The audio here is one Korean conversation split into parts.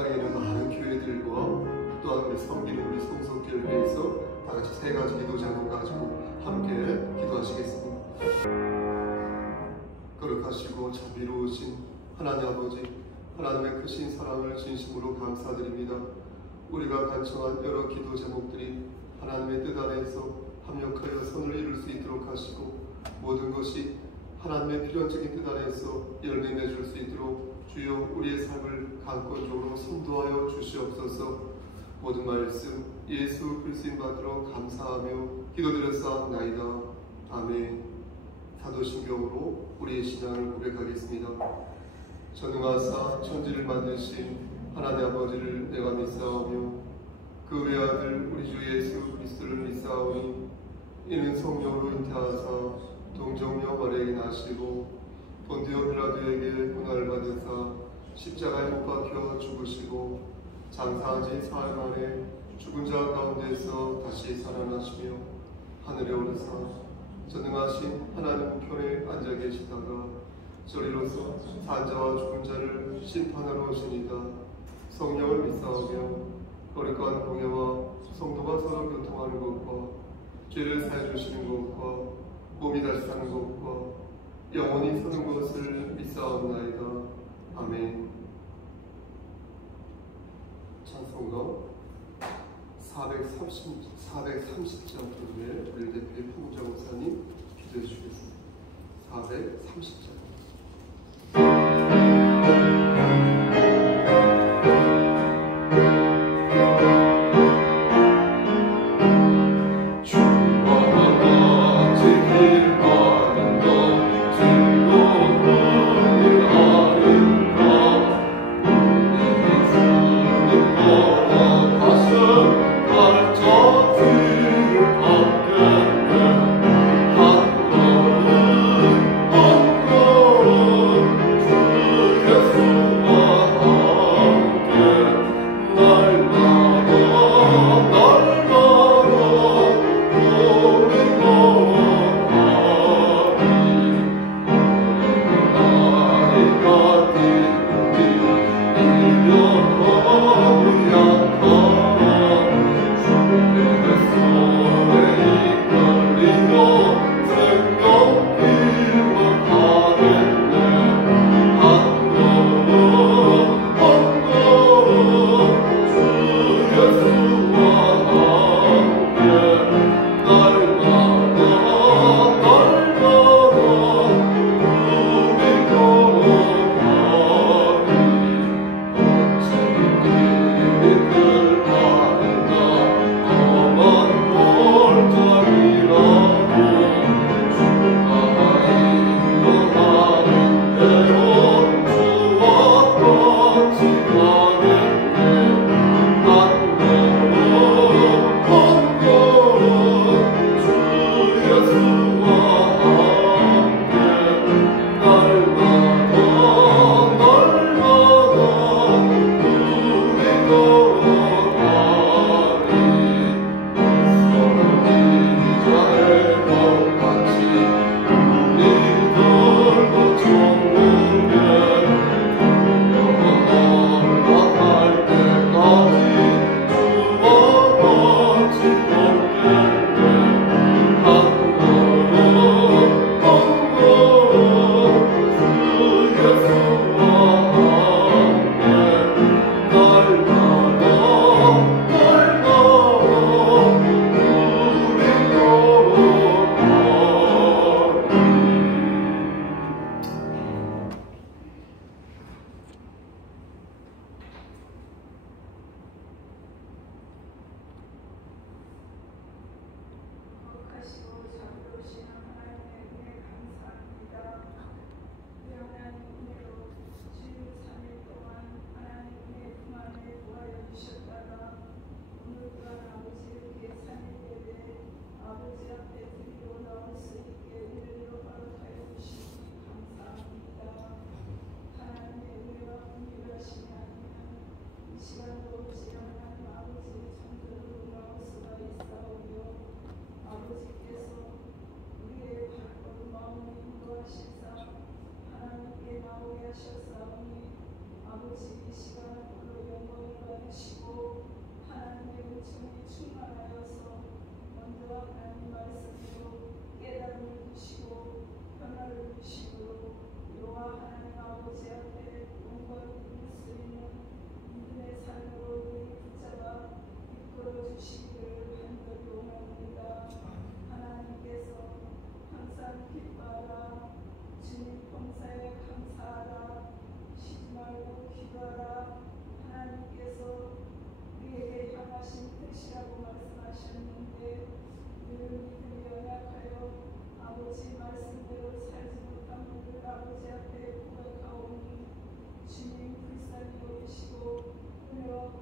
땅에 있는 많은 교회들과 또한 우리 섬기는 우리 성석교회에서 다 같이 세 가지 기도 제목 가지고 함께 기도하시겠습니다. 거룩하시고 자비로우신 하나님 아버지, 하나님의 크신 사랑을 진심으로 감사드립니다. 우리가 간청한 여러 기도 제목들이 하나님의 뜻 안에서 합력하여 선을 이룰 수 있도록 하시고, 모든 것이 하나님의 필연적인 뜻 안에서 열매 맺을 수 있도록 주여 우리의 삶을 강권적으로 선도하여 주시옵소서. 모든 말씀 예수 그리스도인 받들어 감사하며 기도드렸사옵나이다. 아멘. 사도신경으로 우리의 신앙을 고백하겠습니다. 전능하사 천지를 만드신 하나님 아버지를 내가 믿사오며 그 외아들 우리 주 예수 그리스도를 믿사오니 이는 성령으로 잉태하사 동정녀 마리아에게 나시고 본디오 빌라도에게 고난을 받으사 십자가에 못 박혀 죽으시고 장사한 지 사흘 만에 죽은 자 가운데서 다시 살아나시며 하늘에 오르사 전능하신 하나님 편에 앉아 계시다가 저리로서 산자와 죽은 자를 심판하러 오시니라. 성령을 믿사오며 거룩한 공예와 성도가 서로 교통하는 것과 죄를 사해 주시는 것과 몸이 다시 사는 것과 영원히 서는 것을 믿사옵나이다. 아멘. 찬송가 430장 부분에 우리 대표의 풍자 목사님 기도해 주시겠습니다. 430장. Oh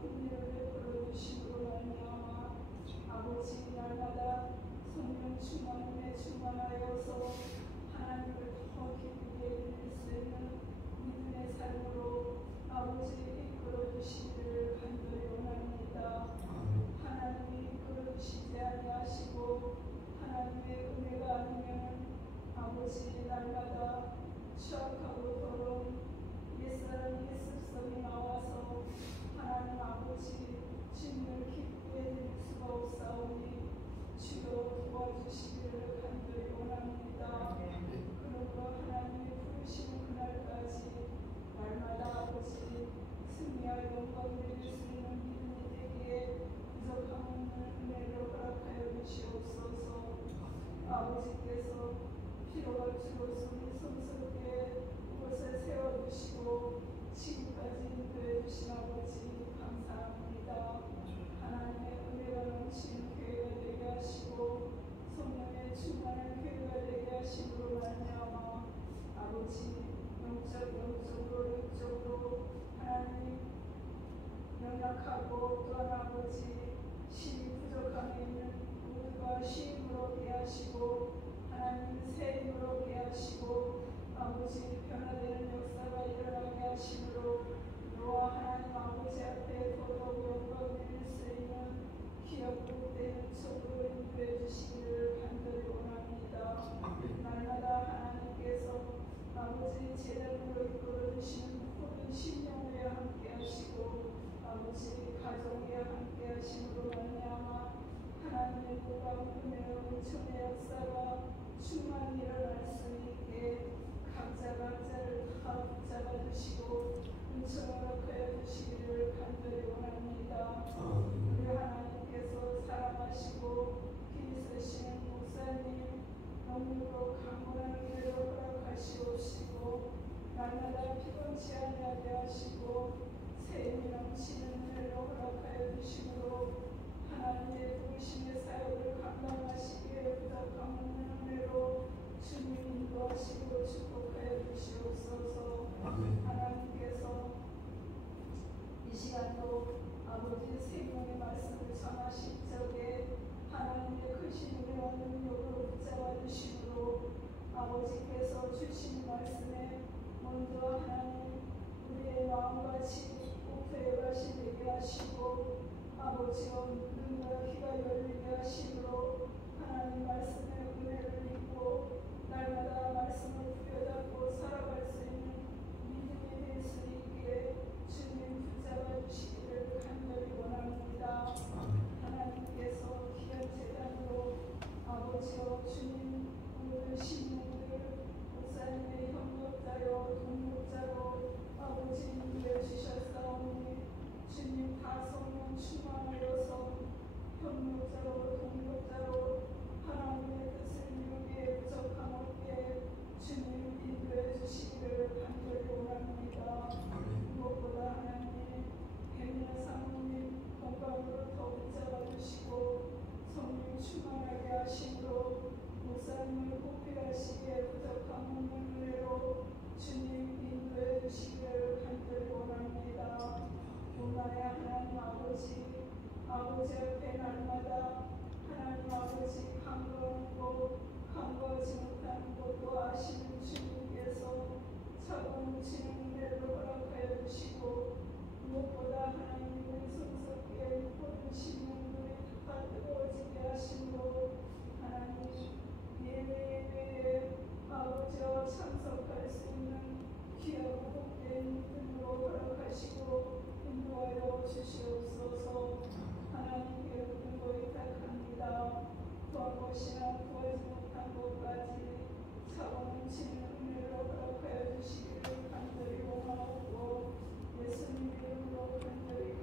긍휼을 베풀어 주심으로 말미암아 아버지 날마다 성령 충만함에 충만하여서 하나님을 더 깊이 예배드릴 수 있는 믿음의 삶으로 아버지 이끌어 주시기를 간절히 원합니다. 하나님이 이끌어 주시지 아니하시고 하나님의 은혜가 아니면 아버지 날마다 추악하고 더러운 옛사람의 습성이 나와서 하나님 아버지 주님을 기쁘게 드릴 수가 없사오니 주여 도와주시기를 간절히 원합니다. 그러므로 하나님이 부르시는 그날까지 날마다 아버지 승리할 영광 드릴 수 있는 믿음이 되기에 부족함 없는 은혜를 허락하여 주시옵소서. 아버지께서 필요가 주로서 우리 성스럽게 그곳에 세워주시고 지금까지 인도해 주신 아버지 감사합니다. 하나님의 은혜가 넘치는 교회가 되게 하시고 성령의 충만한 교회가 되게 하심으로 말미암아 아버지 영적으로 하나님 연약하고 또한 아버지 힘이 부족함에 있는 모두가 쉼을 얻게 하시고 하나님 새 힘을 얻게 하시고 아버지 변화되는 역사가 일어나게 하심으로 너와 하나님 아버지 앞에 더더욱 영광 드릴 수 있는 귀엽고 때는 속으로 인도해 주시기를 간절히 원합니다. 날마다 하나님께서 아버지 제자들로 이끌어 주시는 모든 신령에 함께 하시고 아버지 가정에 함께 하심으로 말미암아 하나님의 놀라운 은혜와 은총의 역사가 충만히 일어날 수 있게 각자를 다 붙잡아 주시고 은총을 허락하여 주시기를 간절히 원합니다. 우리 하나님께서 사랑하시고 길이 쓰시는 목사님 너무도 강건한 은혜를 허락하시옵시고 날마다 피곤치 아니하게 하시고 새 힘이 넘치는 은혜를 허락하여 주시므로 하나님의 부르심의 사역을 감당하시기에 부족함 없는 은혜로 주님 인도하시고 축복하여 주시옵소서. 하나님께서 이 시간도 아버지 생명의 말씀을 전하실 적에 하나님의 크신 은혜와 능력으로 붙잡아 주시므로 아버지께서 주신 말씀에 먼저 하나님 우리의 마음같이 목표에 가시게 하시고 아버지여 눈과 귀가 열리게 하시므로 하나님 말씀의 은혜를 믿고 날마다 말씀을 부여잡고 살아갈 수 있는 믿음이 될 수 있게 주님 붙잡아 주시기를 간절히 원합니다. 하나님께서 귀한 제단으로 아버지여 주님 모든 신령들 목사님의 협력자요 동력자로 아버지 인도해 주셨사오니 주님 다 성령 충만하여서 협력자로 동력자로 하나님의 뜻을 이루기에 부족함 없게 주님 인도해 주시기를 간절히 원합니다. 무엇보다 하나님 백년 사모님 건강으로 더 붙잡아 주시고 성령 충만하게 하심으로 목사님을 보필하시기에 부족함 없는 은혜로 주님 인도해 주시기를 간절히 원합니다. 오만의 하나님 아버지 앞에 날마다 하나님 아버지 간구하고 간구하지 못하는 것도 아시는 주님께서 차고 넘치는 은혜를 허락하여 주시고 무엇보다 하나님 우리 성석교회 모든 신령들이 다 뜨거워지게 하심으로 하나님 예배에 아버지와 참석할 수 있는 귀하고 복된 믿음으로 허락하시고 인도하여 주시옵소서. 하나님께 모든 것 의탁합니다. 도와보시나 도와지 못한 것까지 차고 넘치는 은혜를 허락하여 주시기를 간절히 원하옵고 예수님 이름으로 간절히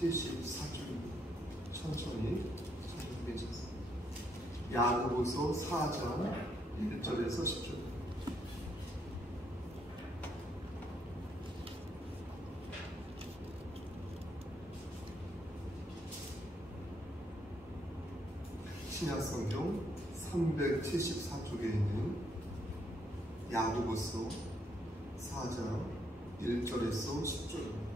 74쪽 천천히 찾아보겠습니다. 야고보서 4장 1절에서 10절. 신약성경 374쪽에 있는 야고보서 4장 1절에서 10절.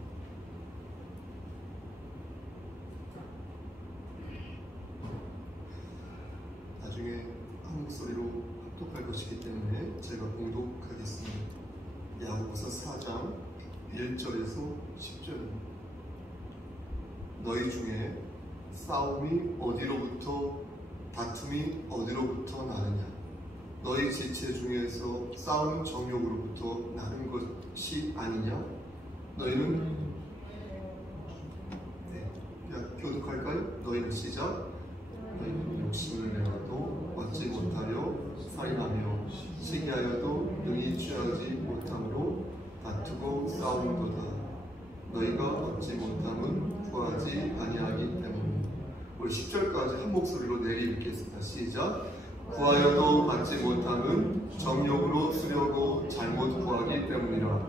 나중에 한국 소리로 합독할 것이기 때문에 제가 봉독하겠습니다. 야고보서 4장 1절에서 10절. 너희 중에 싸움이 어디로부터 다툼이 어디로부터 나느냐? 너희 지체 중에서 싸움 정욕으로부터 나는 것이 아니냐? 너희는 교독할까요? 너희는 시작. 너희는 욕심을 내어도 얻지 못하여 살인하며 시기하여도 능히 취하지 못함으로 다투고 싸우는도다. 너희가 얻지 못함은 구하지 아니하기 때문에. 우리 10절까지 한 목소리로 내리 읽겠습니다. 시작. 구하여도 받지 못함은 정욕으로 쓰려고 잘못 구하기 때문이라.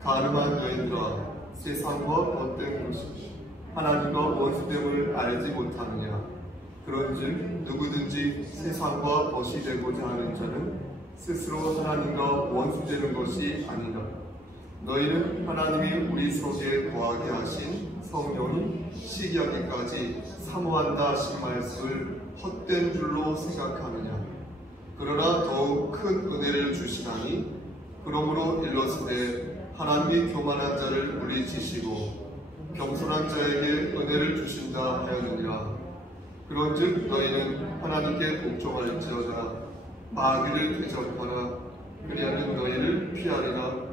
가늠한 너희들아, 세상과 헛된 것이 하나님과 원수됨을 알지 못하느냐? 그런즉 누구든지 세상과 벗이 되고자 하는 자는 스스로 하나님과 원수되는 것이 아니라. 너희는 하나님이 우리 속에 거하게 하신 성령이 시기하기까지 사모한다 하신 말씀을 헛된 줄로 생각하느냐? 그러나 더욱 큰 은혜를 주시나니 그러므로 일렀으되 하나님이 교만한 자를 물리치시고 겸손한 자에게 은혜를 주신다 하였느니라. 그런즉 너희는 하나님께 복종할지어다. 마귀를 대적하라. 그리하면 너희를 피하리라.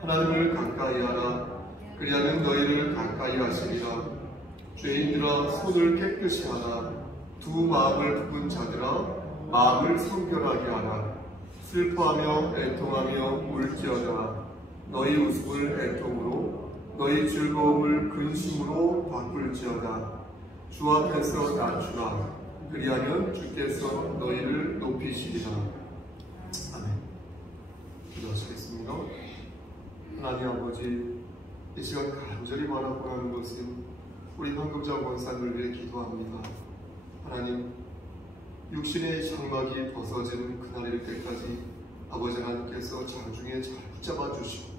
하나님을 가까이하라. 그리하면 너희를 가까이 하시리라. 죄인들아, 손을 깨끗이 하라. 두 마음을 품은 자들아, 마음을 성결하게 하라. 슬퍼하며 애통하며 울지어다. 너희 웃음을 애통으로, 너희 즐거움을 근심으로 바꿀지어다. 주 앞에서 낮추라. 그리하면 주께서 너희를 높이시리라. 아멘. 기도하시겠습니다. 하나님 아버지, 이 시간 간절히 바라고 하는 것은 우리 황금자 권사님을 위해 기도합니다. 하나님, 육신의 장막이 벗어지는 그날일 때까지 아버지 하나님께서 장중에 잘 붙잡아 주시고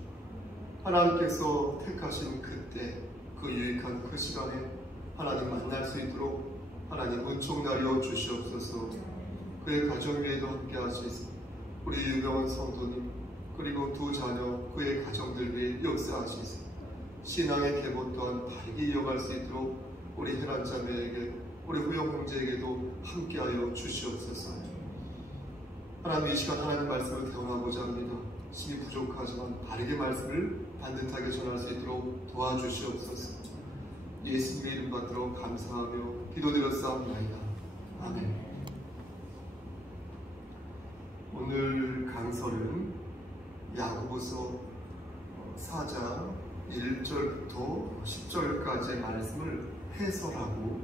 하나님께서 택하신 그때, 그 유익한 그 시간에 하나님 만날 수 있도록 하나님 은총 나려 주시옵소서. 그의 가정 위에도 함께 하시소. 우리 유명한 성도님 그리고 두 자녀 그의 가정들 위해 역사하시소. 신앙의 계보 또한 바르게 이어갈 수 있도록 우리 혜란 자매에게, 우리 후영 형제에게도 함께하여 주시옵소서. 하나님, 이 시간 하나님 말씀을 대원하고자 합니다. 힘이 부족하지만 바르게 말씀을 반듯하게 전할 수 있도록 도와주시옵소서. 예수님의 이름 받들어 감사하며 기도드렸사옵나이다. 아멘. 오늘 강설은 야고보서 4장 1절부터 10절까지의 말씀을 해설하고,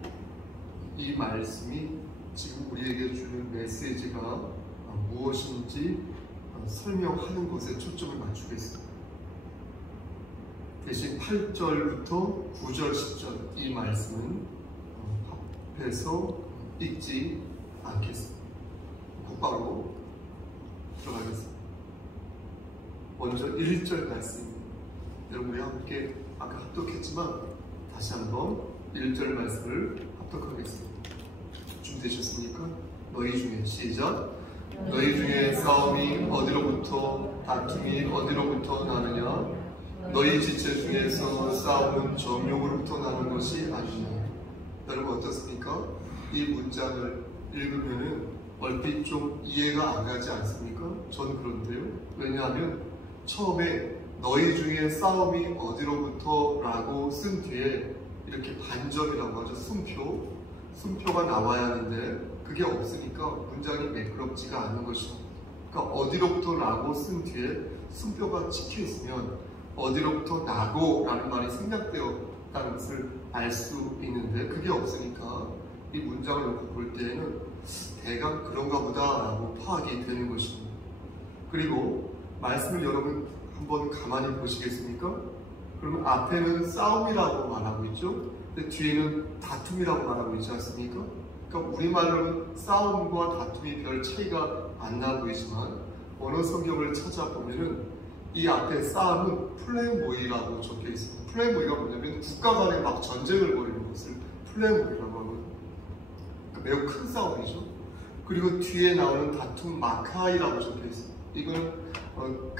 이 말씀이 지금 우리에게 주는 메시지가 무엇인지 설명하는 것에 초점을 맞추겠습니다. 대신 8절부터 9절, 10절 이 말씀은 합해서 읽지 않겠습니다. 곧바로 들어가겠습니다. 먼저 1절 말씀입니다. 여러분, 우리 함께 아까 합독했지만 다시 한번 1절 말씀을 합독하겠습니다. 준비되셨습니까? 너희 중에 시작. 너희 중에 싸움이 어디로부터, 다툼이 어디로부터 나느냐? 너희 지체 중에서 싸움은 정욕으로부터 나는 것이 아니냐? 여러분 어떻습니까? 이 문장을 읽으면은 얼핏 좀 이해가 안 가지 않습니까? 전 그런데요. 왜냐하면 처음에 너희 중에 싸움이 어디로부터 라고 쓴 뒤에 이렇게 반절이라고 하죠. 숨표가 나와야 하는데 그게 없으니까 문장이 매끄럽지가 않은 것이죠. 그러니까 어디로부터 라고 쓴 뒤에 숨표가 찍혀 있으면 어디로부터 나고 라는 말이 생략되었다는 것이다라는 것을 알 수 있는데 그게 없으니까 이 문장을 놓고 볼 때에는 대강 그런가 보다라고 파악이 되는 것입니다. 그리고 말씀을 여러분 한번 가만히 보시겠습니까? 그러면 앞에는 싸움이라고 말하고 있죠. 근데 뒤에는 다툼이라고 말하고 있지 않습니까? 그러니까 우리말로는 싸움과 다툼이 별 차이가 안 나 보이지만 언어 성경을 찾아보면은 이 앞에 싸움은 플레모이라고 적혀 있습니다. 플레모이가 뭐냐면 국가 간에 막 전쟁을 벌이는 것을 플레모이라고 하거든요. 그러니까 매우 큰 싸움이죠. 그리고 뒤에 나오는 다툼 마카이라고 적혀 있습니다. 이거는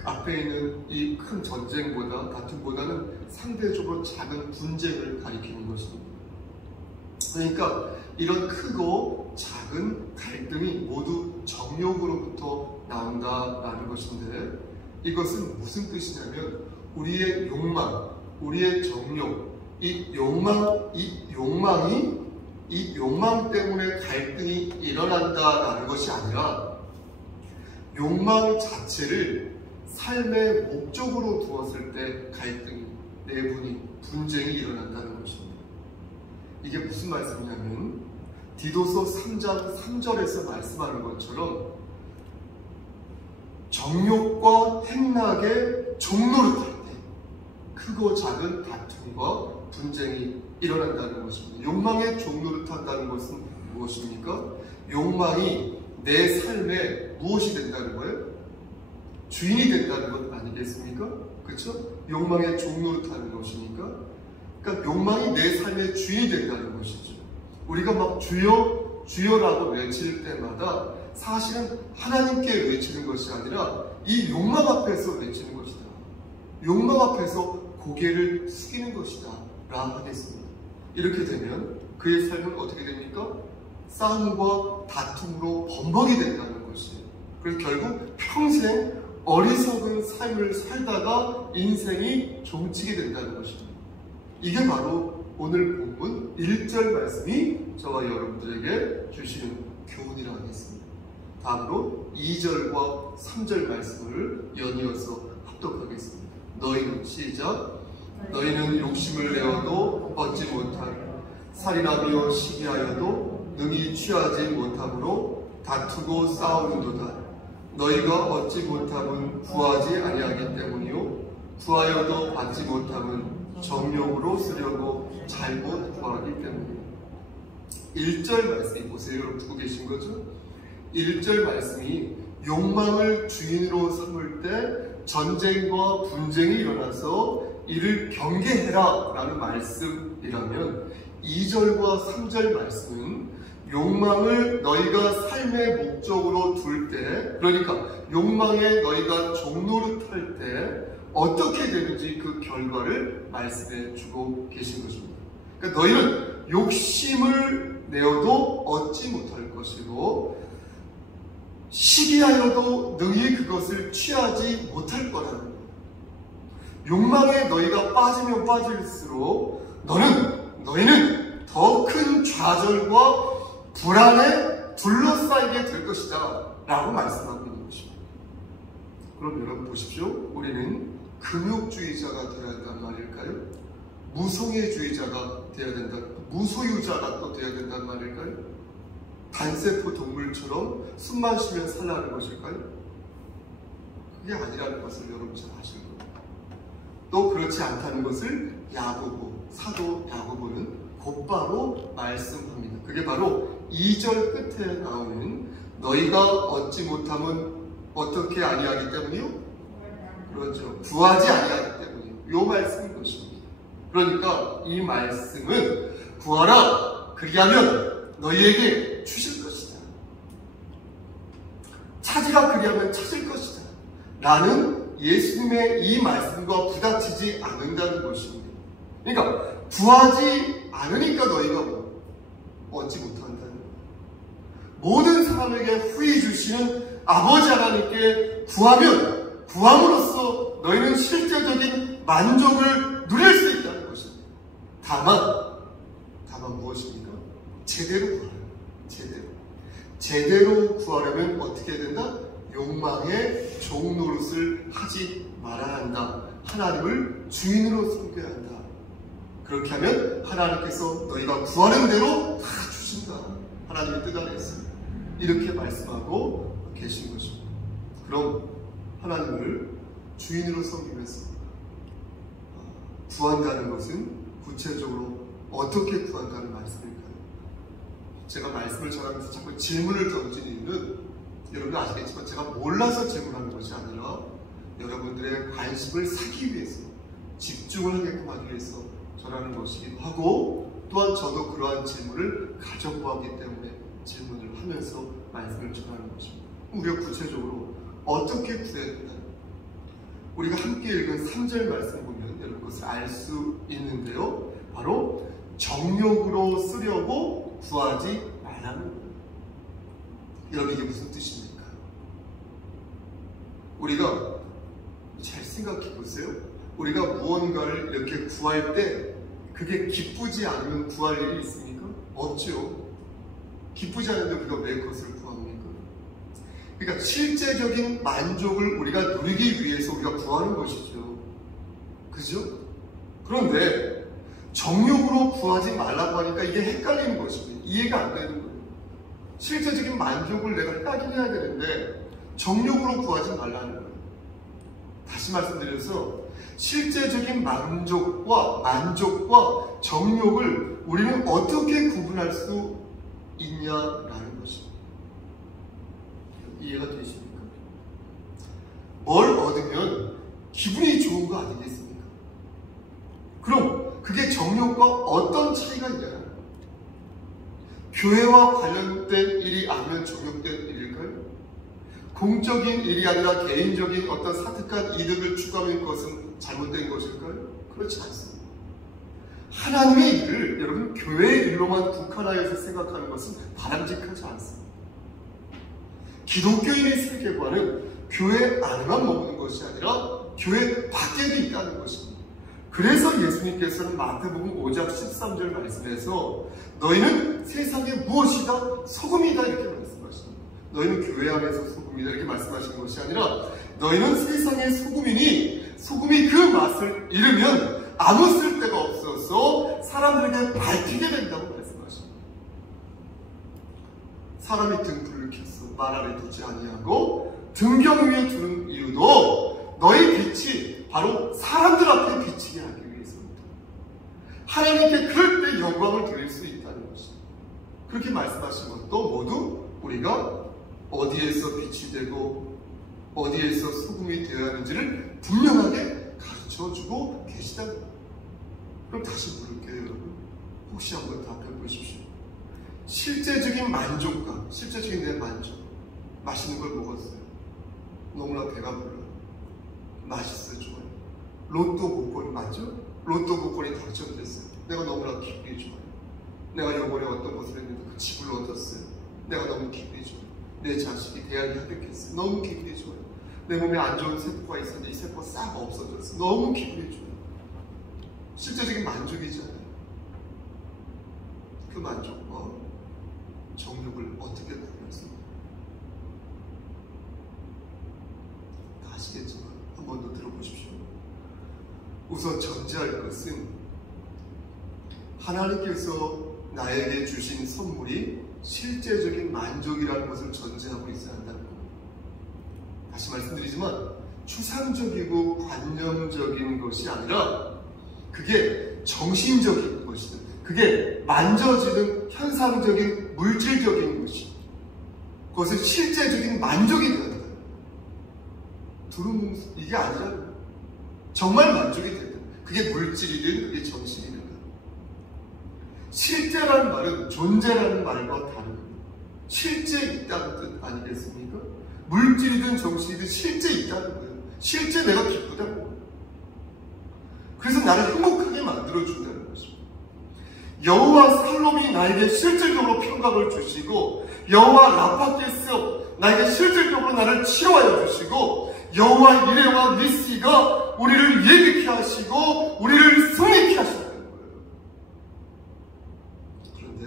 앞에 있는 이 큰 전쟁보다 다툼보다는 상대적으로 작은 분쟁을 가리키는 것입니다. 그러니까 이런 크고 작은 갈등이 모두 정욕으로부터 나온다라는 것인데 이것은 무슨 뜻이냐면 우리의 욕망, 우리의 정욕, 이 욕망 때문에 갈등이 일어난다라는 것이 아니라 욕망 자체를 삶의 목적으로 두었을 때 갈등이, 내분이, 분쟁이 일어난다는 것입니다. 이게 무슨 말씀이냐면 디도서 3장 3절에서 말씀하는 것처럼 정욕과 행락의 종노릇할 때 크고 작은 다툼과 분쟁이 일어난다는 것입니다. 욕망의 종노릇한다는 것은 무엇입니까? 욕망이 내 삶에 무엇이 된다는 거예요? 주인이 된다는 것 아니겠습니까? 그렇죠? 욕망의 종노릇하는 것이니까. 그러니까 욕망이 내 삶의 주인이 된다는 것이죠. 우리가 막 주여 주여라고 외칠 때마다 사실은 하나님께 외치는 것이 아니라 이 욕망 앞에서 외치는 것이다. 욕망 앞에서 고개를 숙이는 것이다 라 하겠습니다. 이렇게 되면 그의 삶은 어떻게 됩니까? 싸움과 다툼으로 범벅이 된다는 것이에요. 그래서 결국 평생 어리석은 삶을 살다가 인생이 종치게 된다는 것입니다. 이게 바로 오늘 본문 1절 말씀이 저와 여러분들에게 주시는 교훈이라 하겠습니다. 다음으로 2절과 3절 말씀을 연이어서 합독하겠습니다. 너희는 시작. 너희는 욕심을 내어도 얻지 못하고 살인하며 시기하여도 능히 취하지 못함으로 다투고 싸우는도다. 너희가 얻지 못함은 구하지 아니하기 때문이요 구하여도 받지 못함은 정욕으로 쓰려고 잘못 구하기 때문이에요. 1절 말씀이 보세요. 여러분 듣고 계신 거죠? 1절 말씀이 욕망을 주인으로 삼을 때 전쟁과 분쟁이 일어나서 이를 경계해라 라는 말씀이라면 2절과 3절 말씀은 욕망을 너희가 삶의 목적으로 둘 때, 그러니까 욕망에 너희가 종노릇할 때 어떻게 되는지 그 결과를 말씀해 주고 계신 것입니다. 그러니까 너희는 욕심을 내어도 얻지 못할 것이고 시기하여도 능히 그것을 취하지 못할 거라는 거예요. 욕망에 너희가 빠지면 빠질수록 너희는 더 큰 좌절과 불안에 둘러싸이게 될 것이다 라고 말씀하고 있는 것입니다. 그럼 여러분 보십시오. 우리는 금욕주의자가 되어야 한단 말일까요? 무성애주의자가 되어야 된다, 무소유자가 또 되어야 된단 말일까요? 단세포 동물처럼 숨만 쉬면 살라는 것일까요? 그게 아니라는 것을 여러분 잘 아실 겁니다. 또 그렇지 않다는 것을 야고보, 사도 야고보는 곧바로 말씀합니다. 그게 바로 2절 끝에 나오는 너희가 얻지 못함은 어떻게 아니하기 때문이요? 그렇죠. 구하지 아니하기 때문이요. 요 말씀인 것입니다. 그러니까 이 말씀은 구하라 그리하면 너희에게 주실 것이다. 찾으라 그리하면 찾을 것이다 라는 예수님의 이 말씀과 부딪히지 않는다는 것입니다. 그러니까 구하지 않으니까 너희가 얻지 못한다는 거예요. 모든 사람에게 후히 주시는 아버지 하나님께 구함으로써 너희는 실제적인 만족을 누릴 수 있다는 것입니다. 다만 무엇입니까? 제대로 구하라. 제대로 구하려면 어떻게 해야 된다? 욕망의 종노릇을 하지 말아야 한다. 하나님을 주인으로 섬겨야 한다. 그렇게 하면 하나님께서 너희가 구하는 대로 다 주신다. 하나님의 뜻 안에서 이렇게 말씀하고 계신 것입니다. 그럼 하나님을 주인으로 섬기면서 구한다는 것은 구체적으로 어떻게 구한다는 말씀일까요? 제가 말씀을 전하면서 자꾸 질문을 던지는 이유는 여러분도 아시겠지만 제가 몰라서 질문하는 것이 아니라 여러분들의 관심을 사기 위해서, 집중을 하게끔 하기 위해서 전하는 것이기도 하고, 또한 저도 그러한 질문을 가져고 하기 때문에 질문을 하면서 말씀을 전하는 것입니다. 우리가 구체적으로 어떻게 구해야 된다? 우리가 함께 읽은 3절 말씀 보면 여러분 그것을 알 수 있는데요. 바로 정욕으로 쓰려고 구하지 말라는 거예요. 여러분 이게 무슨 뜻입니까? 우리가 잘 생각해 보세요. 우리가 무언가를 이렇게 구할 때 그게 기쁘지 않으면 구할 일이 있습니까? 없죠. 기쁘지 않은데 우리가 왜 그것을 구합니까? 그러니까 실제적인 만족을 우리가 누리기 위해서 우리가 구하는 것이죠. 그죠? 그런데 정욕으로 구하지 말라고 하니까 이게 헷갈리는 것입니다. 이해가 안 되는 거예요. 실제적인 만족을 내가 확인해야 되는데 정욕으로 구하지 말라는 거예요. 다시 말씀드려서 실제적인 만족과 정욕을 우리는 어떻게 구분할 수 있냐라는 것입니다. 이해가 되십니까? 뭘 얻으면 기분이 좋은 거 아니겠습니까? 그럼 그게 정욕과 어떤 차이가 있냐는 거예요. 교회와 관련된 일이 아니면 정욕된 일일까요? 공적인 일이 아니라 개인적인 어떤 사특한 이득을 추구하는 것은 잘못된 것일까요? 그렇지 않습니다. 하나님의 일을 여러분 교회의 일로만 국한하여서 생각하는 것은 바람직하지 않습니다. 기독교인의 세계관은 교회 안에만 머무는 것이 아니라 교회 밖에도 있다는 것입니다. 그래서 예수님께서는 마태복음 5장 13절 말씀에서 너희는 세상에 무엇이다? 소금이다 이렇게 말씀하십니다. 너희는 교회 안에서 소금이다 이렇게 말씀하시는 것이 아니라 너희는 세상의 소금이니 소금이 그 맛을 잃으면 아무 쓸데가 없어서 사람들에게 밝히게 된다고 말씀하십니다. 사람이 등불을 켜서 말 아래 두지 아니하고 등경 위에 두는 이유도 너희 빛이 바로 사람들 앞에 비치게 하기 위해서입니다. 하나님께 그럴 때 영광을 드릴 수 있다는 것입니다. 그렇게 말씀하신 것도 모두 우리가 어디에서 빛이 되고 어디에서 소금이 되어야 하는지를 분명하게 가르쳐주고 계시다는 거예요. 그럼 다시 물을게요, 여러분. 혹시 한번 답해 보십시오. 실제적인 만족감, 실제적인 내 만족. 맛있는 걸 먹었어요. 너무나 배가 불러요. 맛있어요, 좋아요. 로또 복권 맞죠? 로또 복권이 당첨됐어요. 내가 너무나 기분이 좋아요. 내가 이번에 어떤 것을 했는데 그 집을 얻었어요. 내가 너무 기분이 좋아요. 내 자식이 대학에 합격했어요. 너무 기분이 좋아요. 내 몸에 안 좋은 세포가 있었는데 이 세포가 싹 없어졌어요. 너무 기분이 좋아요. 실제적인 만족이잖아요. 그 만족과 정욕을 어떻게 구별했습니까? 다 아시겠지만 한 번 더 들어보십시오. 우선 전제할 것은 하나님께서 나에게 주신 선물이 실제적인 만족이라는 것을 전제하고 있어야 한다는 겁니다. 다시 말씀드리지만 추상적이고 관념적인 것이 아니라 그게 정신적인 것이든 그게 만져지는 현상적인 물질적인 것이 그것은 실제적인 만족이 되어야 된다. 두루뭉술 이게 아니라 정말 만족이 된다. 그게 물질이든 그게 정신이든 실제라는 말은 존재라는 말과 다릅니다. 실제 있다는 뜻 아니겠습니까? 물질이든 정신이든 실제 있다는 거예요. 실제 내가 기쁘다는 거예요. 그래서 나를 행복하게 만들어준다는 것입니다. 여호와 살롬이 나에게 실질적으로 평강을 주시고 여호와 라파께서 나에게 실질적으로 나를 치료하여 주시고 여호와 이레와 니시가 우리를 예비케 하시고 우리를 승리케 하신다는 거예요. 그런데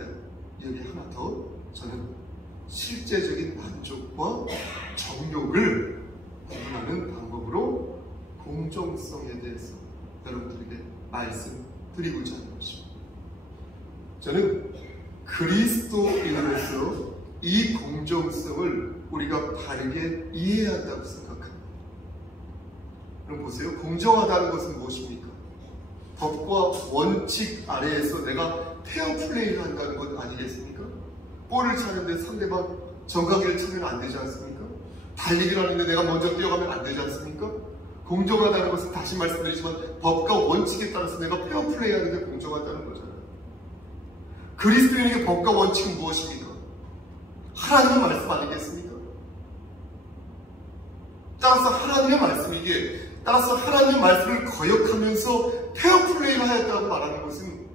여기 하나 더 저는 실제적인 만족과 정욕을 구분하는 방법으로 공정성에 대해서 여러분들에게 말씀드리겠습니다. 드리고자 하는 것입니다. 저는 그리스도인으로서 이 공정성을 우리가 바르게 이해해야 한다고 생각합니다. 그럼 보세요. 공정하다는 것은 무엇입니까? 법과 원칙 아래에서 내가 페어플레이를 한다는 것 아니겠습니까? 볼을 차는데 상대방 정강이를 차면 안 되지 않습니까? 달리기를 하는데 내가 먼저 뛰어가면 안 되지 않습니까? 공정하다는 것은 다시 말씀드리지만 법과 원칙에 따라서 내가 페어플레이 하는 게 공정하다는 거잖아요. 그리스도인에게 법과 원칙은 무엇입니까? 하나님의 말씀 아니겠습니까? 따라서 하나님의 말씀이기에, 따라서 하나님의 말씀을 거역하면서 페어플레이를 하였다고 말하는 것은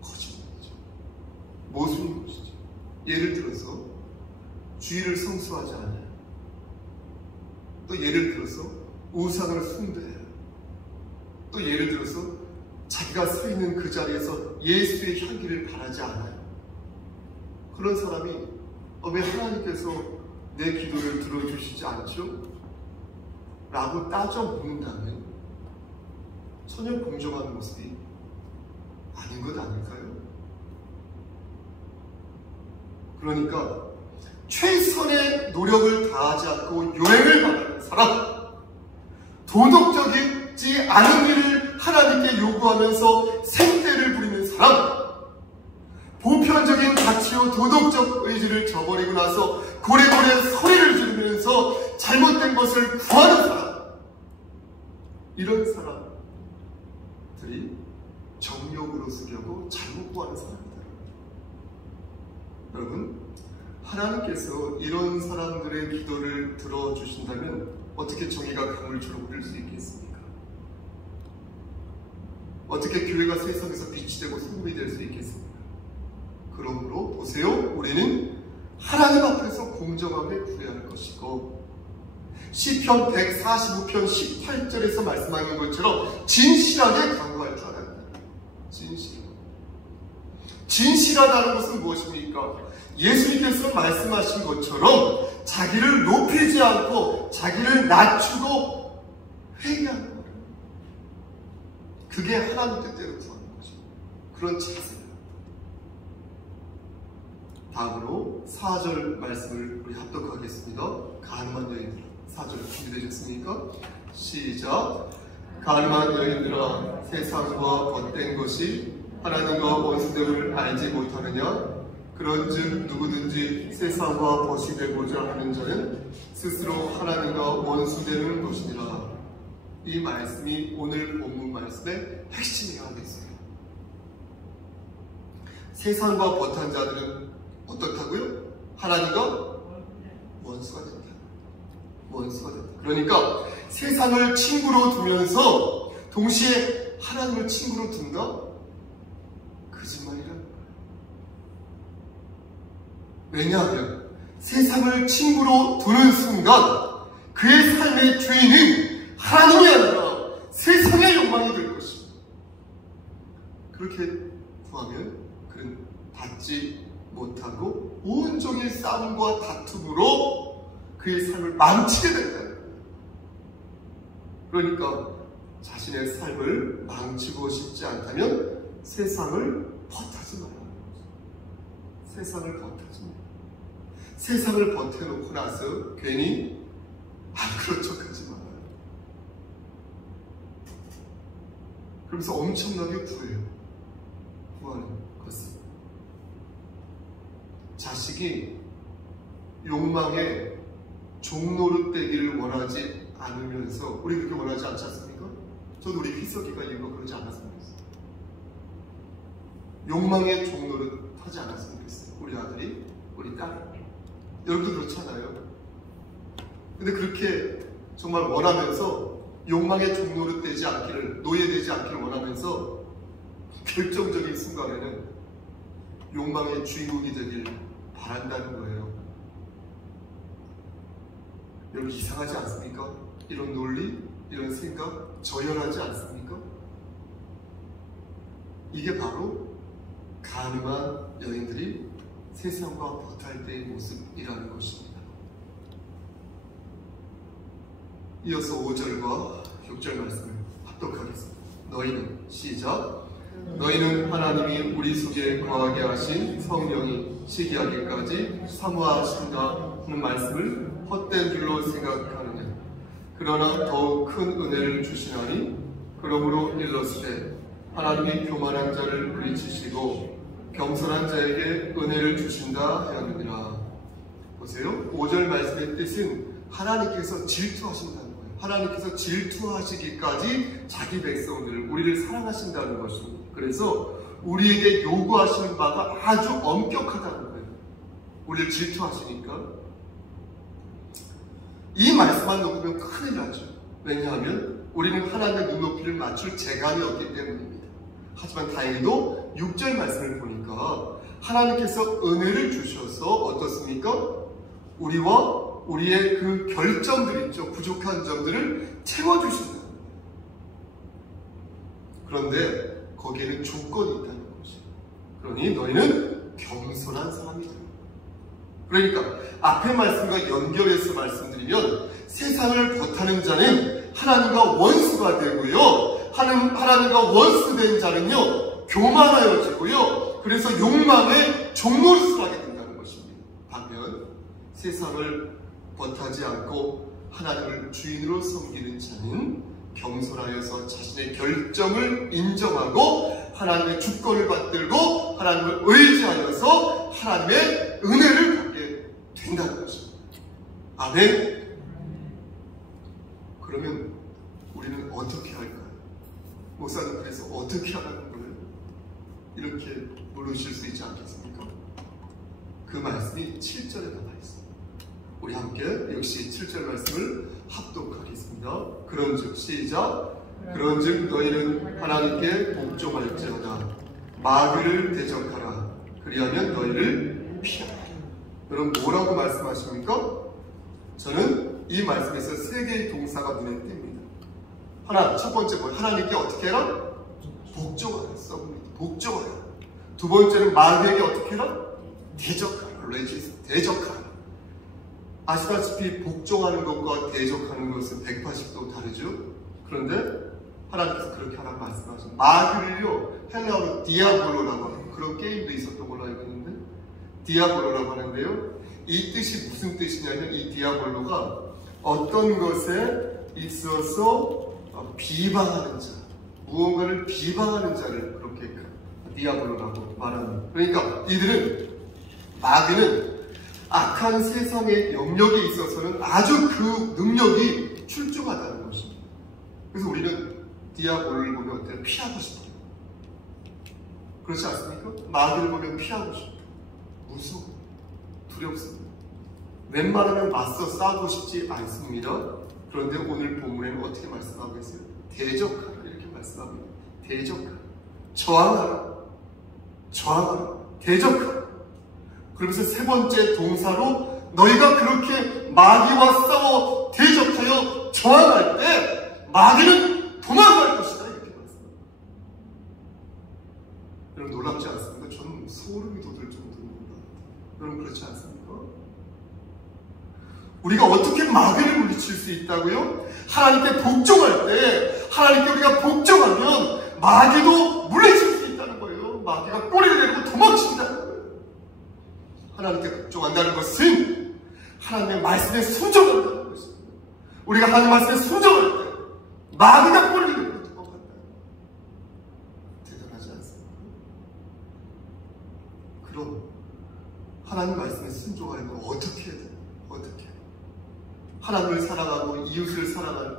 거짓말이죠. 모순인 것이죠. 예를 들어서 주의를 성수하지 않아요. 또 예를 들어서 우상을 숭배해요. 또 예를 들어서 자기가 서 있는 그 자리에서 예수의 향기를 바라지 않아요. 그런 사람이 왜 하나님께서 내 기도를 들어주시지 않죠? 라고 따져 묻는다면 전혀 공정한 모습이 아닌 것 아닐까요? 그러니까 최선의 노력을 다하지 않고 요행을 바라는 사람, 도덕적이지 않은 일을 하나님께 요구하면서 생떼를 부리는 사람, 보편적인 가치와 도덕적 의지를 저버리고 나서 고래고래 소리를 지르면서 잘못된 것을 구하는 사람, 이런 사람들이 정욕으로 쓰려고 잘못 구하는 사람입니다. 여러분, 하나님께서 이런 사람들의 기도를 들어주신다면 어떻게 정의가 가물치로 흐를 수 있겠습니까? 어떻게 교회가 세상에서 빛이 되고 소금이 될 수 있겠습니까? 그러므로 보세요. 우리는 하나님 앞에서 공정하게 구해야 할 것이고, 시편 145편 18절에서 말씀하는 것처럼 진실하게 강구할 줄 알아야 합니다. 진실하다는 것은 무엇입니까? 예수님께서 말씀하신 것처럼 자기를 높이지 않고 자기를 낮추고 회개하는 거예요. 그게 하나님 뜻대로 구하는 거죠. 그런 자세예요. 다음으로 4절 말씀을 우리 합독하겠습니다. 가늠한 여인들아, 4절 준비되셨습니까? 시작. 가늠한 여인들아, 세상과 벗된 것이 하나님과 원수됨을 알지 못하느냐? 그런즉 누구든지 세상과 벗이 되고자 하는 자는 스스로 하나님과 원수되는 것이니라. 이 말씀이 오늘 본문 말씀의 핵심이라 하겠습니다. 세상과 벗한 자들은 어떻다고요? 하나님과 원수가 된다. 원수가 된다. 그러니까 세상을 친구로 두면서 동시에 하나님을 친구로 둔다? 거짓말이라. 왜냐하면 세상을 친구로 두는 순간 그의 삶의 주인은 하나님이 아니라 세상의 욕망이 될 것입니다. 그렇게 구하면 그는 받지 못하고 온종일 싸움과 다툼으로 그의 삶을 망치게 된다. 그러니까 자신의 삶을 망치고 싶지 않다면 세상을 벗하지 말아야 합니다. 세상을 벗하지 말아야 합니다. 세상을 벗어놓고 나서 괜히 안 그런 척하지 말아요. 그러면서 엄청나게 구해요. 구하는 것은 자식이 욕망에 종노릇되기를 원하지 않으면서, 우리 그렇게 원하지 않지 않습니까? 저도 우리 희석이가 이유가 그러지 않았으면 좋겠어요. 욕망에 종노릇 하지 않았으면 좋겠어요. 우리 아들이, 우리 딸이. 여러분도 그렇잖아요. 근데 그렇게 정말 원하면서 욕망에 종노릇되지 않기를, 노예되지 않기를 원하면서 결정적인 순간에는 욕망의 주인공이 되길 바란다는 거예요. 여러분 이상하지 않습니까? 이런 논리, 이런 생각 저열하지 않습니까? 이게 바로 가늠한 여인들이 세상과 벗할 때의 모습이라는 것입니다. 이어서 5절과 6절 말씀을 합독하겠습니다. 너희는 시작. 너희는 하나님이 우리 속에 거하게 하신 성령이 시기하기까지 사모하신다 하는 말씀을 헛된 줄로 생각하느냐. 그러나 더욱 큰 은혜를 주시나니 그러므로 일렀으되 하나님이 교만한 자를 물리치시고 겸손한 자에게 은혜를 주신다 하였느니라. 보세요. 5절 말씀의 뜻은 하나님께서 질투하신다는 거예요. 하나님께서 질투하시기까지 자기 백성들을, 우리를 사랑하신다는 것입니다. 그래서 우리에게 요구하시는 바가 아주 엄격하다는 거예요. 우리를 질투하시니까. 이 말씀만 놓으면 큰일 나죠. 왜냐하면 우리는 하나님의 눈높이를 맞출 재간이 없기 때문입니다. 하지만 다행히도 6절 말씀을 보니까 하나님께서 은혜를 주셔서 어떻습니까? 우리와 우리의 그 결점들 있죠. 부족한 점들을 채워주신다. 그런데 거기에는 조건이 있다는 것이에요. 그러니 너희는 겸손한 사람이다. 그러니까 앞의 말씀과 연결해서 말씀드리면 세상을 버타는 자는 하나님과 원수가 되고요. 하나님과 원수된 자는요. 교만하여지고요. 그래서 욕망의 종노릇을 하게 된다는 것입니다. 반면 세상을 버타지 않고 하나님을 주인으로 섬기는 자는 겸손하여서 자신의 결점을 인정하고 하나님의 주권을 받들고 하나님을 의지하여서 하나님의 은혜를 받게 된다는 것입니다. 아멘. 그러면 우리는 어떻게 할까요? 목사님 그래서 어떻게 하라는 거예요? 이렇게 물으실 수 있지 않겠습니까? 그 말씀이 7절에 나와 있습니다. 우리 함께 역시 7절 말씀을 합독하겠습니다. 그런즉 시작. 그런즉 너희는 하나님께 복종할지어다. 마귀를 대적하라. 그리하면 너희를 피하라. 여러분 뭐라고 말씀하십니까? 저는 이 말씀에서 세 개의 동사가 눈에 띕니다. 하나, 첫 번째 뭐예요? 하나님께 어떻게 해라? 복종하라 써봅니다. 복종하라. 두 번째는 마귀에게 어떻게 해라? 대적하라. 대적하라. 아시다시피 복종하는 것과 대적하는 것은 180도 다르죠. 그런데 하나님께서 그렇게 하라고 말씀하셨습니다. 마귀를요 헬라어로 디아볼로라고 하는 그런 게임도 있었던 걸로 알고 있는데 디아볼로라고 하는데요. 이 뜻이 무슨 뜻이냐면 이 디아볼로가 어떤 것에 있어서 비방하는 자, 무언가를 비방하는 자를 그렇게 디아볼로라고 말합니다. 그러니까 이들은 마귀는 악한 세상의 영역에 있어서는 아주 그 능력이 출중하다는 것입니다. 그래서 우리는 디아볼을 보면 어때요? 피하고 싶어요. 그렇지 않습니까? 마귀를 보면 피하고 싶어요. 무서워. 두렵습니다. 웬만하면 맞서 싸우고 싶지 않습니다. 그런데 오늘 본문에는 어떻게 말씀하고 있어요? 대적하라 이렇게 말씀하고 있어요. 대적하라. 저항하라. 저항하라. 대적하라. 그러면서 세 번째 동사로 너희가 그렇게 마귀와 싸워 대적하여 저항할 때 마귀는 도망갈 것이다 이렇게 말씀합니다. 여러분 놀랍지 않습니까? 저는 소름이 돋을 정도로 놀랍니다. 여러분 그렇지 않습니까? 우리가 어떻게 마귀를 물리칠 수 있다고요? 하나님께 복종할 때 하나님께 우리가 복종하면 마귀도 물리칠 수 있다는 거예요. 마귀가 꼬리를 내리고 도망친다는 거예요. 하나님께 복종한다는 것은 하나님의 말씀에 순종한다는 것입니다. 우리가 하나님의 말씀에 순종할 때 마귀가 꼬리를 내리고 도망간다. 대단하지 않습니까? 그럼 하나님 말씀에 순종하려면 어떻게 해야 돼요? 어떻게 해요? 하나님을 사랑하고 이웃을 사랑하는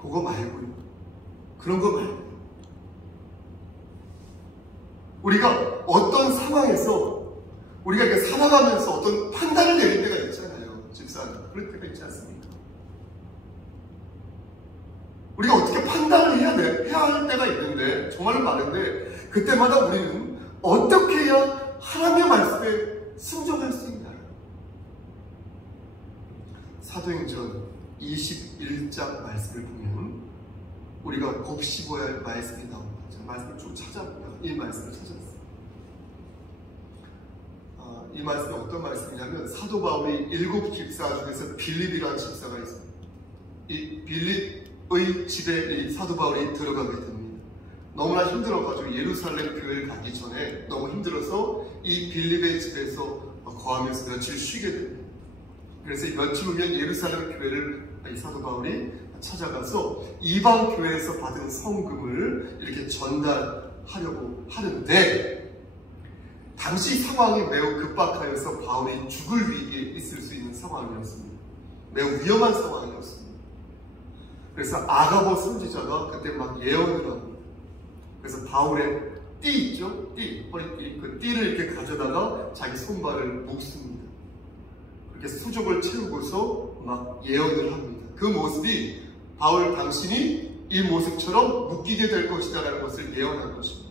그거 말고요. 그런 거 말고요. 우리가 어떤 상황에서 우리가 이렇게 살아가면서 어떤 판단을 내릴 때가 있잖아요. 집사님. 그럴 때가 있지 않습니까? 우리가 어떻게 판단을 해야 할 때가 있는데, 정말 많은데, 그때마다 우리는 어떻게 해야 하나님의 말씀에 순종할 수 있나요? 사도행전 21장 말씀을 보면 우리가 곱씹어야 할 말씀이 나옵니다. 제가 말씀을 좀 찾아보면 이 말씀을 찾았어요. 이 말씀이 어떤 말씀이냐면 사도 바울이 7 집사 중에서 빌립이라는 집사가 있습니다. 이 빌립의 집에 이 사도 바울이 들어가게 됩니다. 너무나 힘들어가지고 예루살렘 교회를 가기 전에 너무 힘들어서 이 빌립의 집에서 거하면서 며칠 쉬게 됩니다. 그래서 며칠 후면 예루살렘 교회를 이 사도 바울이 찾아가서 이방 교회에서 받은 성금을 이렇게 전달하려고 하는데, 당시 상황이 매우 급박하여서 바울이 죽을 위기에 있을 수 있는 상황이었습니다. 매우 위험한 상황이었습니다. 그래서 아가보 선지자가 그때 막 예언을 합니다. 그래서 바울의 띠 있죠? 띠, 허리띠. 그 띠를 이렇게 가져다가 자기 손발을 묶습니다. 그렇게 수족을 채우고서 막 예언을 합니다. 그 모습이 바울 당신이 이 모습처럼 묶이게 될 것이다라는 것을 예언한 것입니다.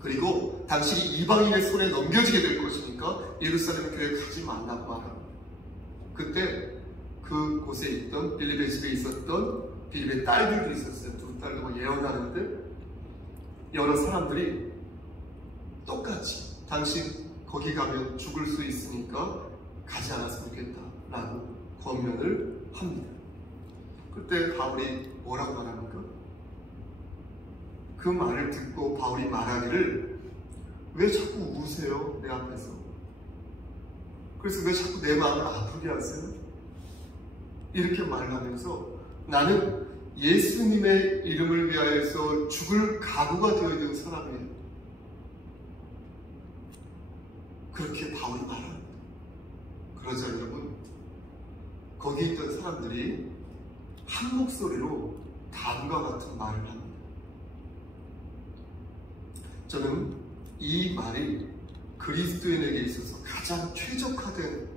그리고 당신이 이방인의 손에 넘겨지게 될 것이니까 예루살렘 교회에 가지 말라고 말합니다. 그때 그곳에 있던 빌립의 집에 있었던 빌립의 딸들도 있었어요. 두 딸도 막 예언하는데 여러 사람들이 똑같이 당신 거기 가면 죽을 수 있으니까 가지 않았으면 좋겠다라고 권면을 합니다. 그때 바울이 뭐라고 말합니까? 그 말을 듣고 바울이 말하기를, 왜 자꾸 우세요? 내 앞에서. 그래서 왜 자꾸 내 마음을 아프게 하세요? 이렇게 말을 하면서 나는 예수님의 이름을 위하여서 죽을 각오가 되어 있는 사람이에요. 그렇게 바울이 말합니다. 그러자 여러분, 거기 있던 사람들이 한 목소리로 다음과 같은 말을 합니다. 저는 이 말이 그리스도인에게 있어서 가장 최적화된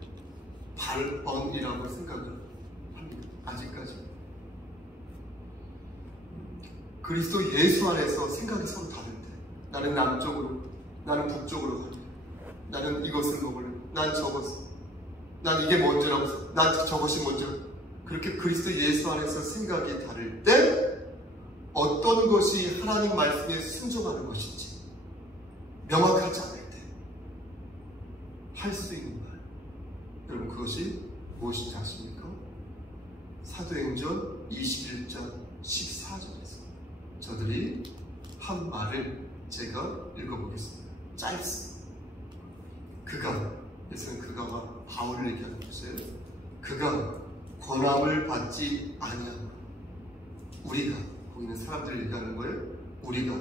발언이라고 생각을 합니다. 아직까지. 그리스도 예수 안에서 생각이 서로 다를 때, 나는 남쪽으로, 나는 북쪽으로 갑니다. 나는 이것을 먹을래, 난 저것을, 난 이게 먼저라고, 난 저것이 먼저. 그렇게 그리스도 예수 안에서 생각이 다를 때 어떤 것이 하나님 말씀에 순종하는 것인지 명확하지 않을 때 할 수 있는 말, 여러분 그것이 무엇인지 아십니까? 사도행전 21장 14절에서 저들이 한 말을 제가 읽어보겠습니다. 짧습니다. 그가, 예수는 그가와 바울을 얘기하는 것이에요. 그가 권함을 받지 아니하고, 우리가, 거기 있는 사람들을 얘기하는 거예요. 우리가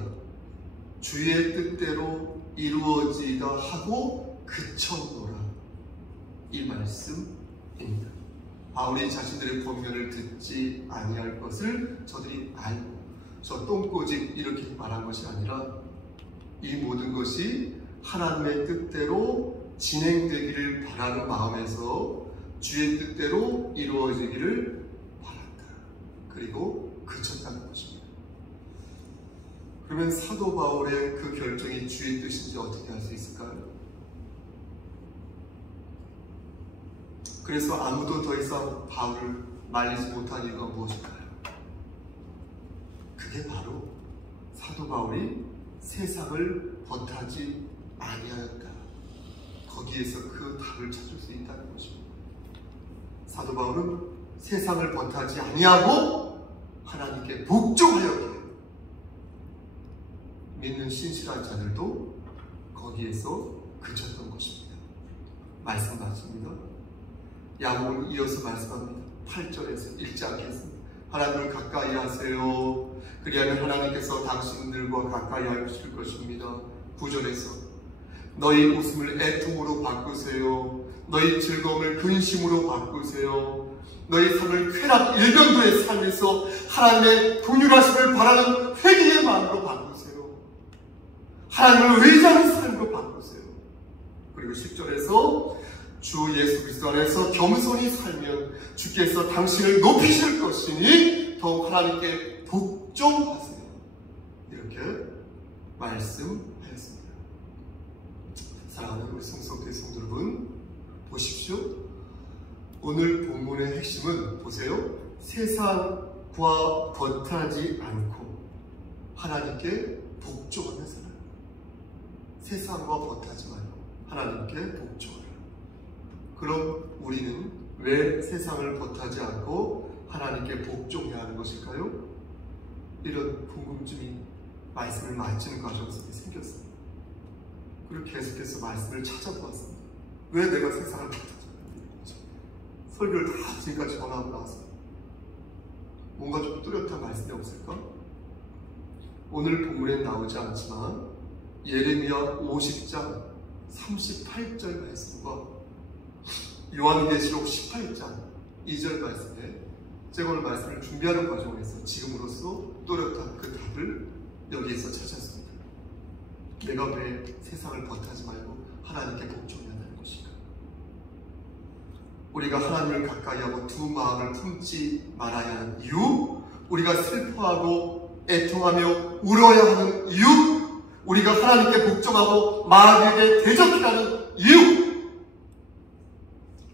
주의 뜻대로 이루어지다 하고 그쳤노라. 이 말씀입니다. 바울이 자신들의 권면을 듣지 아니할 것을 저들이 알고, 저 똥꼬집 이렇게 말한 것이 아니라 이 모든 것이 하나님의 뜻대로 진행되기를 바라는 마음에서 주의 뜻대로 이루어지기를 바란다. 그리고 그쳤다는 것입니다. 그러면 사도 바울의 그 결정이 주의 뜻인지 어떻게 알 수 있을까요? 그래서 아무도 더 이상 바울을 말리지 못한 이유가 무엇일까요? 그게 바로 사도 바울이 세상을 벗하지 아니하였다. 거기에서 그 답을 찾을 수 있다는 것입니다. 사도 바울은 세상을 벗하지 아니하고 하나님께 복종하였기에 믿는 신실한 자들도 거기에서 그쳤던 것입니다. 말씀 맞습니다. 야고보는 이어서 말씀합니다. 8절에서 읽지 않겠습니다. 하나님을 가까이 하세요. 그리하면 하나님께서 당신들과 가까이 하실 것입니다. 9절에서 너희 웃음을 애통으로 바꾸세요. 너희 즐거움을 근심으로 바꾸세요. 너희 삶을 쾌락 일변도의 삶에서 하나님의 긍휼하심을 바라는 회개의 마음으로 바꾸세요. 하나님을 의지하는 삶으로 바꾸세요. 그리고 10절에서 주 예수 그리스도 안에서 겸손히 살면 주께서 당신을 높이실 것이니 더욱 하나님께 복종하세요. 이렇게 말씀하였습니다. 사랑하는 우리 성도교회 성도 여러분, 보십시오. 오늘 본문의 핵심은 보세요. 세상과 벗하지 않고 하나님께 복종하는 사람. 세상과 벗하지 말고 하나님께 복종하라. 그럼 우리는 왜 세상을 벗하지 않고 하나님께 복종해야 하는 것일까요? 이런 궁금증이 말씀을 맞추는 과정 속에 생겼어요. 그리고 계속해서 말씀을 찾아보았습니다. 왜 내가 세상을 받아들였는지. 설교를 다 지금까지 전하고 나서 뭔가 좀 뚜렷한 말씀이 없을까? 오늘 본문에 나오지 않지만 예레미야 50장 38절 말씀과 요한계시록 18장 2절 말씀에 제가 오늘 말씀을 준비하는 과정에서 지금으로써 또렷한 그 답을 여기에서 찾았습니다. 내가 왜 세상을 버타지 말고 하나님께 복종해야 하는 것인가? 우리가 하나님을 가까이 하고 두 마음을 품지 말아야 하는 이유, 우리가 슬퍼하고 애통하며 울어야 하는 이유, 우리가 하나님께 복종하고 마귀에게 대적해야 하는 이유.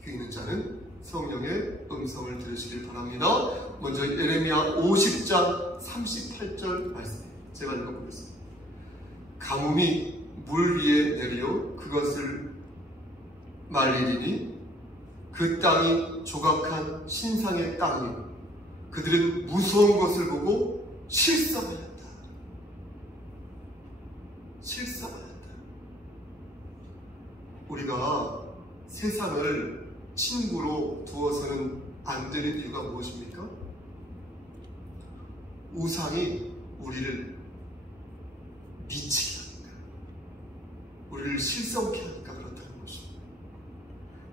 귀 있는 자는 성령의 음성을 들으시길 바랍니다. 먼저 예레미야 50장 38절 말씀 제가 읽어보겠습니다. 가뭄이 물 위에 내려 그것을 말리리니 그 땅이 조각한 신상의 땅이 그들은 무서운 것을 보고 실성하였다. 실성하였다. 우리가 세상을 친구로 두어서는 안 되는 이유가 무엇입니까? 우상이 우리를 미치게 하니까, 우리를 실성케 하니까 그렇다는 것입니다.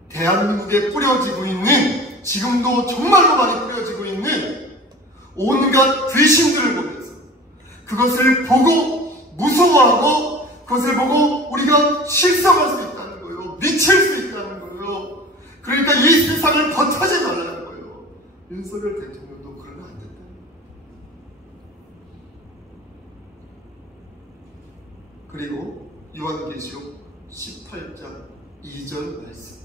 대한민국에 뿌려지고 있는, 지금도 정말로 많이 뿌려지고 있는 온갖 귀신들을 보면서 그것을 보고 무서워하고 그것을 보고 우리가 실성할 수 있다는 거예요. 미칠 수 있다는 거예요. 그러니까 이 세상을 버타지 말라는 거예요. 윤석열 대통령도 그러면 안 된다. 그리고 요한계시록 18장 2절 말씀.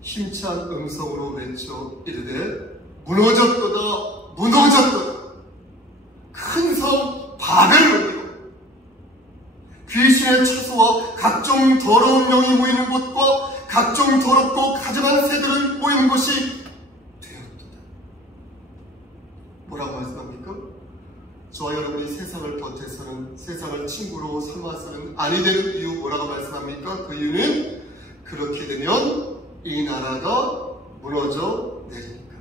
힘찬 음성으로 외쳐 이르되 무너졌도다 무너졌도다. 큰 성 바벨론이요, 귀신의 차소와 각종 더러운 영이 모이는 곳과 각종 더럽고 가증한 새들은 모이는 곳이 되었도다. 뭐라고 말씀합니까? 저와 여러분이 세상을 버텨서는, 세상을 친구로 삼아서는 아니 되는 이유 뭐라고 말씀합니까? 그 이유는 그렇게 되면 이 나라가 무너져 내리니까.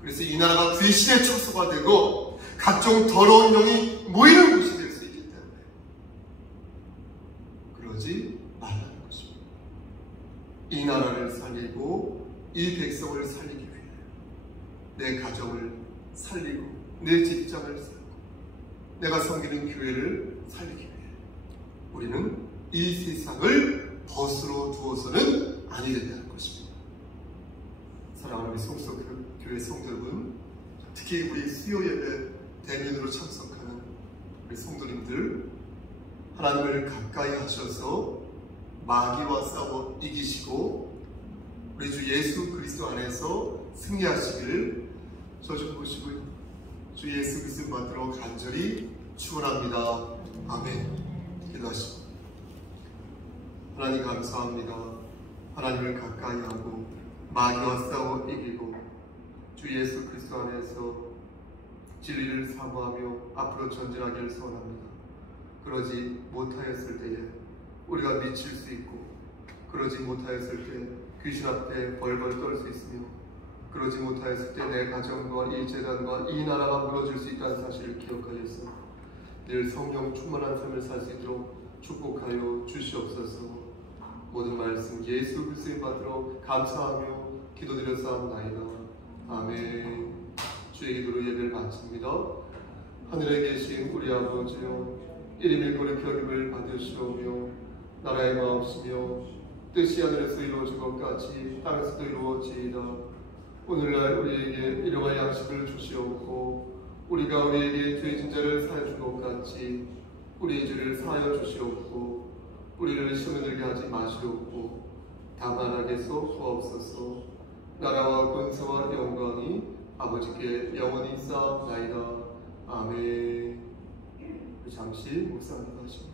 그래서 이 나라가 귀신의 처소가 되고 각종 더러운 영이 모이는 곳이 될 수 있기 때문에 그러지 말라는 것입니다. 이 나라를 살리고 이 백성을 살리기 위해 내 가정을 살리고 내 직장을 살리고 내가 섬기는 교회를 살리기 위해 우리는 이 세상을 벗으로 두어서는 아니 된다는 것입니다. 사랑하는 우리 성서교회 성도 여러분, 특히 우리 수요 예배 대면으로 참석하는 우리 성도님들, 하나님을 가까이 하셔서 마귀와 싸워 이기시고 우리 주 예수 그리스도 안에서 승리하시기를 저 좀 보시고요. 주 예수 그리스도 받들어 간절히 축원합니다. 아멘. 기도하시고. 하나님 감사합니다. 하나님을 가까이 하고 마귀와 싸워 이기고 주 예수 그리스도 안에서 진리를 사모하며 앞으로 전진하기를 소원합니다. 그러지 못하였을 때에 우리가 미칠 수 있고, 그러지 못하였을 때 귀신 앞에 벌벌 떨 수 있으며, 그러지 못하였을 때 내 가정과 이 재단과 이 나라가 무너질 수 있다는 사실을 기억하여서 늘 성령 충만한 삶을 살 수 있도록 축복하여 주시옵소서. 모든 말씀 예수 그리스도의 받들어 감사하며 기도드렸사옵나이다. 아멘. 주의 기도로 예배를 마칩니다. 하늘에 계신 우리 아버지여, 이름이 거룩히 여김을 받으시오며 나라의 마음이며 뜻이 하늘에서 이루어진 것 같이 땅에서도 이루어지이다. 오늘날 우리에게 일용할 양식을 주시옵고 우리가 우리에게 죄진 자를 사하여 준 것 같이 우리의 죄를 사하여 주시옵고 우리를 시험에 들게 하지 마시옵고 다만 악에서 구하옵소서. 나라와 권세와 영광이 아버지께 영원히 쌓옵나이다. 아멘. 잠시 묵상하십니다.